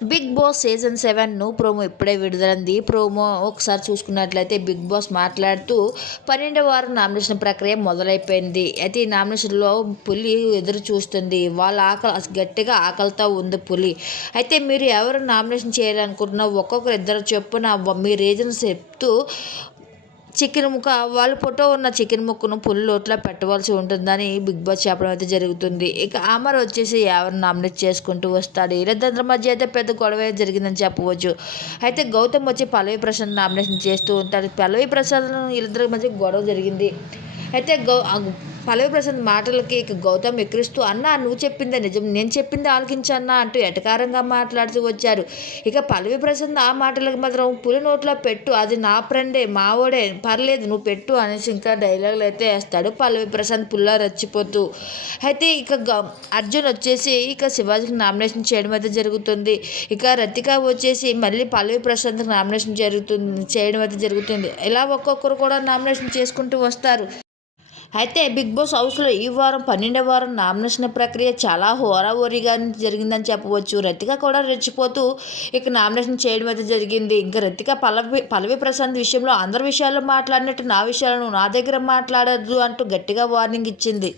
Big boss season 7 promo ఇప్పుడే విడుదలైంది. Promo ఒకసారి చూసుకున్నట్లయితే బిగ్ బాస్ మాట్లాడుతూ 12వ వారం నామినేషన్ ప్రక్రియ మొదలైపోయింది. అయితే ఈ నామినేషన్లో పులి ఎదురు చూస్తుంది. వాళ్ళ గట్టిగా ఆకలితో ఉంది పులి. అయితే మీరు ఎవరు నామినేషన్ చేయాలనుకుంటున్నా ఒక్కొక్కరు ఇద్దరు చొప్పున మీ రీజన్స్ చెప్తూ చికెన్ ముక్క వాళ్ళ ఫోటో ఉన్న చికెన్ ముక్కను పులి నోట్లో పెట్టవలసి ఉంటుందని బిగ్ బాస్ చెప్పడం అయితే జరుగుతుంది. ఇక అమర్ వచ్చేసి ఎవరు నామినేట్ చేసుకుంటూ వస్తాడు. వీళ్ళిద్దరి మధ్య అయితే పెద్ద గొడవ జరిగిందని చెప్పవచ్చు. అయితే గౌతమ్ వచ్చి పల్లవి ప్రశాంత్ నామినేషన్ చేస్తూ ఉంటాడు. పల్లవి ప్రశాంత్ వీళ్ళిద్దరి మధ్య గొడవ జరిగింది. అయితే పల్లవి ప్రశాంత్ మాటలకి ఇక గౌతమ్ ఎక్కిరిస్తూ అన్నా నువ్వు చెప్పిందే నిజం, నేను చెప్పింది ఆలకించన్నా అంటూ ఎటకారంగా మాట్లాడుతూ వచ్చారు. ఇక పల్లవి ప్రశాంత్ ఆ మాటలకు మాత్రం పులి నోట్లో పెట్టు, అది నా ఫ్రెండే మావోడే, పర్లేదు నువ్వు పెట్టు అనేసి ఇంకా డైలాగులు అయితే వేస్తాడు పల్లవి ప్రశాంత్ పుల్లా రెచ్చిపోతూ. అయితే ఇక అర్జున్ వచ్చేసి ఇక శివాజీకి నామినేషన్ చేయడం అయితే జరుగుతుంది. ఇక రతిక వచ్చేసి మళ్ళీ పల్లవి ప్రశాంత్కి నామినేషన్ చేయడం అయితే జరుగుతుంది. ఇలా ఒక్కొక్కరు కూడా నామినేషన్ చేసుకుంటూ వస్తారు. అయితే బిగ్ బాస్ హౌస్లో ఈ వారం 12వ వారం నామినేషన్ ప్రక్రియ చాలా హోరాహోరీగా జరిగిందని చెప్పవచ్చు. రతిక కూడా రెచ్చిపోతూ ఇక నామినేషన్ చేయడం అయితే జరిగింది. ఇంకా రతిక పల్లవి ప్రశాంత్ విషయంలో అందరి విషయాల్లో మాట్లాడినట్టు నా విషయాలను నా దగ్గర మాట్లాడద్దు అంటూ గట్టిగా వార్నింగ్ ఇచ్చింది.